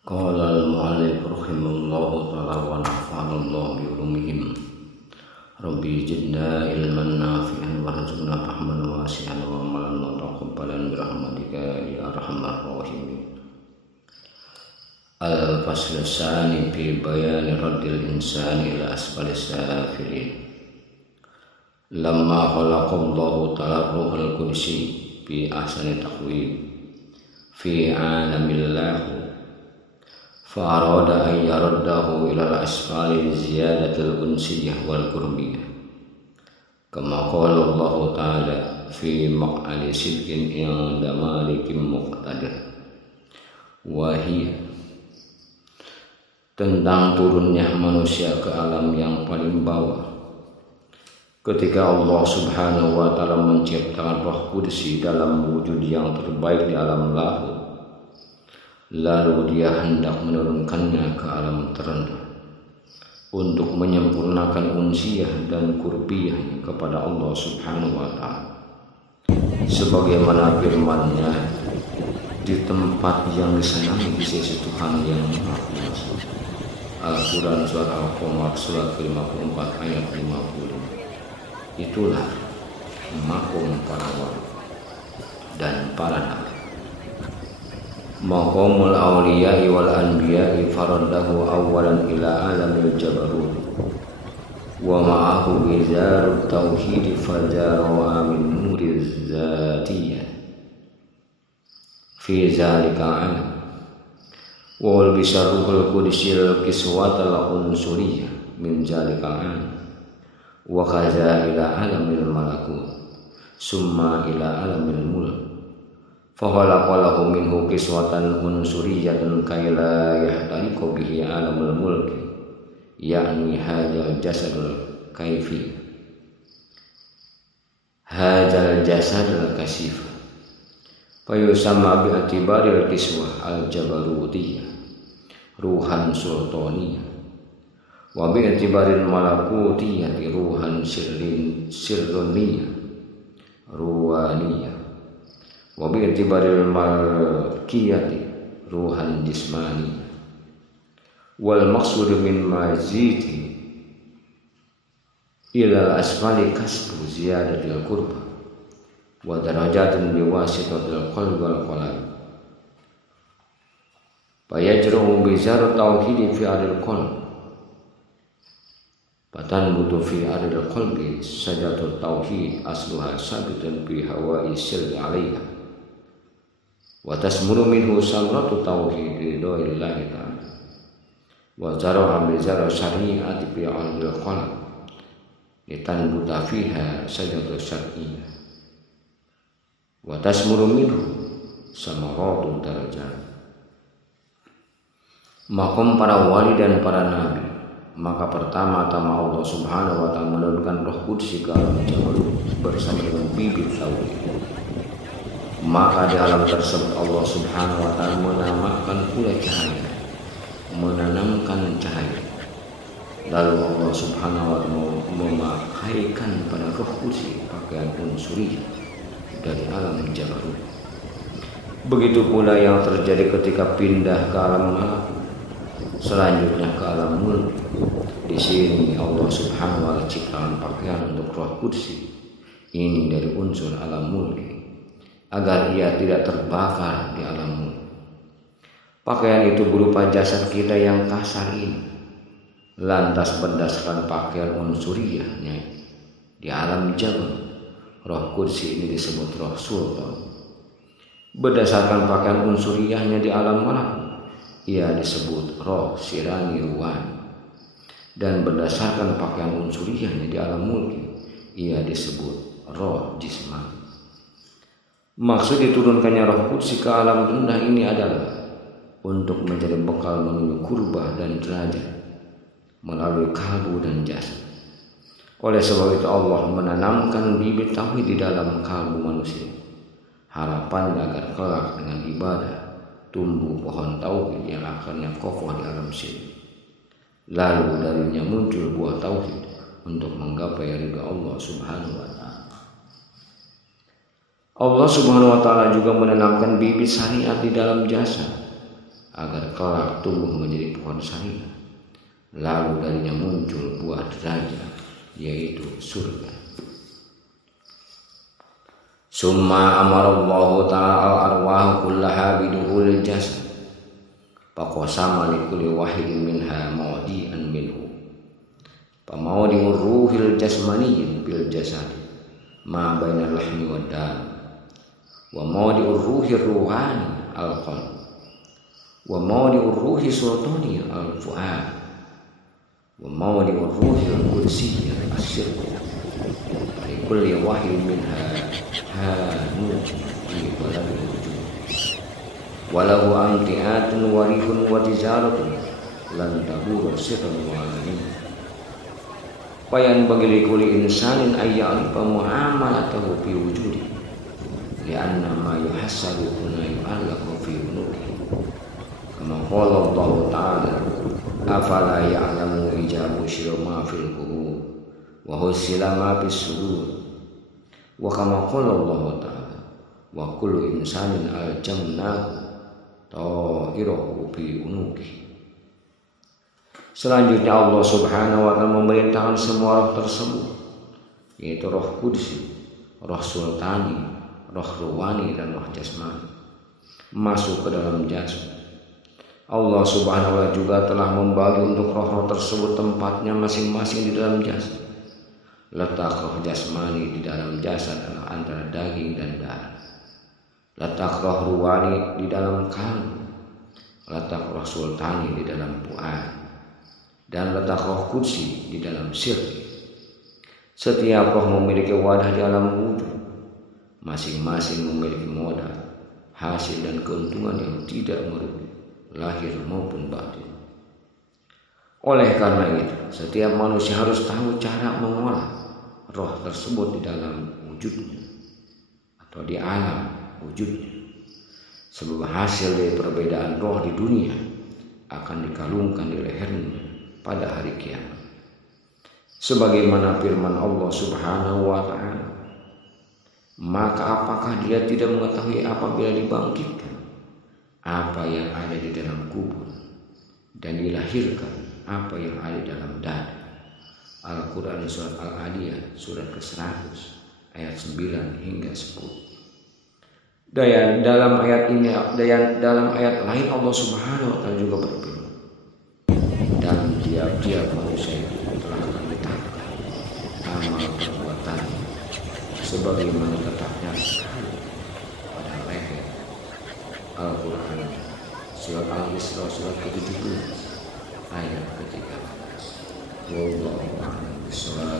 Qala al-mu'allif rahimahullahu ta'ala wa nafa'ana Allah bi ulumihim. Rabbi zidna ilman nafi'an warzuqna fahman wasi'an wa amalan mutaqabbalan bi rahmatika ya arhamar rahimin. Al-fasl tsani fi bayan raddil insani ila asfali safirin. Lamma khalaqallahu ta'ala ruhul qudsi fi ahsani taqwim fi alamil lahu fa'arada an yaraddahu ila al-asfali ziyadatul unsiyah wal qurbiyah kama qala Allah ta'ala fi maq'ali sidqin inda malikim muqtadir wahiyah tentang turunnya manusia ke alam yang paling bawah ketika Allah subhanahu wa ta'ala menciptakan roh kudsi dalam wujud yang terbaik di alam lahir. Lalu dia hendak menurunkannya ke alam terendah untuk menyempurnakan unsiyah dan kurbiyah kepada Allah subhanahu wa ta'ala sebagaimana firman-Nya di tempat yang disenangi di sisi Tuhan yang Maha Kuasa. Al-Quran surat Al-Qamar surat ke-54 ayat 50. Itulah makom para wali dan para nabi. Maqamul awliya'i wal anbiya'i faradahu awalan ila alamil jabarut wa ma'ahu bizarut tauhid fajarawa min nuriz zatiyah fi zalika alam wal bisaruhul kudisil kiswatal unsuriyah min zalika alam wa khaza ila alamil malakut summa ila alamil mulk fahalaqalahu minhu kiswatan unsuriyatan kaila yahtaliqu bihi alamul mulki yakni hadzal jasadul kaifi hadzal jasadul kasif fayusamma bi atibaril kiswah al jabarutiyah ruhan sultaniyah wa bi atibaril malakutiyah ruhan sirruniyah ruwaniyah wa bi itibaril malkiyati ruhan jismani wal maqsud min mazidi ila asfali kasbu ziyadatil qurba wa darajatun biwasitatil qalbi wal qalb fayajru bizar tauhid fi adil qalb butuh fi adil qalbi sajatul tauhid asluha sabitun bi hawa'i sirri alaiha wa tasmuru minhu samratu tauhid ridhoillahi ta'ala wa zara'a bizara syari'ati fi ardil qalb litanbuta fiha sajatu syar'iyyah wa tasmuru minhu samaratu darajat. Makom para wali dan para nabi, maka pertama-tama Allah subhanahu wa ta'ala menurunkan roh kudsi ke alam jabarut bersama dengan bibit tauhid. Maka di alam tersebut Allah subhanahu wa ta'ala menamakan pula cahaya, menanamkan cahaya. Lalu Allah subhanahu wa ta'ala memakaikan pada roh kudsi pakaian unsuriyah dari alam jabarut. Begitu pula yang terjadi ketika pindah ke alam malakut, selanjutnya ke alam mulk. Di sini Allah subhanahu wa ta'ala ciptakan pakaian untuk roh kudsi ini dari unsur alam mulk agar ia tidak terbakar di alam mulk. Pakaian itu berupa jasad kita yang kasar ini. Lantas berdasarkan pakaian unsuriyahnya di alam jabar, roh kudsi ini disebut roh sultan. Berdasarkan pakaian unsuriyahnya di alam malakut, ia disebut roh sirani ruwan. Dan berdasarkan pakaian unsuriyahnya di alam mulk, ia disebut roh jismani. Maksud diturunkannya roh kudsi ke alam rendah ini adalah untuk menjadi bekal menuju kurbah dan derajat melalui kalbu dan jasad. Oleh sebab itu Allah menanamkan bibit tauhid di dalam kalbu manusia. Harapannya agar kelak dengan ibadah tumbuh pohon tauhid yang akarnya kokoh di alam sini. Lalu darinya muncul buah tauhid untuk menggapai ridha Allah subhanahu wa ta'ala. Allah subhanahu wa ta'ala juga menanamkan bibit syariat di dalam jasad agar kelak tumbuh menjadi pohon syariah, lalu darinya muncul buah derajat, yaitu surga. Summa amarallahu ta'ala al-arwah kullaha biduhulil jasad faqasama likulli wahidin minha mawdi'an minhu famawdi'ur ruhil jasmaniyyin bil jasad ma bainal lahmi wad dam wa mawdi'ur ruhir ruhani al-qalb wa mawdi'ur ruhi sultani al-fu'ad wa mawdi'ur ruhil qudsiyyi as-sirr likulli wahidin minha hanu fi baladil wujud walau amtiatun warihun wa tijaratun lan tabur sirran wa alamin. Payan bagi likuli insanin ayya'rifa mu'amalatahu fi wujudi li'anna ma yuhassabu kuna yu'allaqu fi unuki kama qala Allah ta'ala afala ya'lamu ijabu syirma fil qubur wa husila ma fis sudur wa kama qala Allah ta'ala wa kullu insanin aljamnahu ta'irahu fi unuki. Selanjutnya Allah Subhanahu wa ta'ala memerintahkan semua roh tersebut, yaitu roh kudsi, roh sultani, roh ruwani dan roh jasmani, masuk ke dalam jasad. Allah Subhanahu wa ta'ala juga telah membagi untuk roh-roh tersebut tempatnya masing-masing di dalam jasad. Letak roh jasmani di dalam jasad adalah antara daging dan darah. Letak roh ruwani di dalam kalbu. Letak roh sultani di dalam fuad. Dan letak roh kudsi di dalam sirri. Setiap roh memiliki wadah di alam wujud. Masing-masing memiliki modal, hasil dan keuntungan yang tidak merugi, lahir maupun batin. Oleh karena itu, setiap manusia harus tahu cara mengolah roh tersebut di dalam wujudnya atau di alam wujudnya. Sebab hasil dari perbedaan roh di dunia akan dikalungkan di lehernya pada hari kiamat. Sebagaimana firman Allah Subhanahu wa ta'ala, maka apakah dia tidak mengetahui apabila dibangkitkan apa yang ada di dalam kubur dan dilahirkan apa yang ada di dalam dada. Al-Quran surat Al-Adiyah surat ke-100 ayat 9 hingga 10. Dan dalam ayat ini dalam ayat lain Allah Subhanahu wa ta'ala juga berfirman, dan tiap-tiap manusia telah kami tetapkan amal perbuatannya sebagaimana tetapnya sekali pada leher. Al-Quran surat Al-Isra surat ke-17 ayat ke-13. Wallahu a'lam bishawab.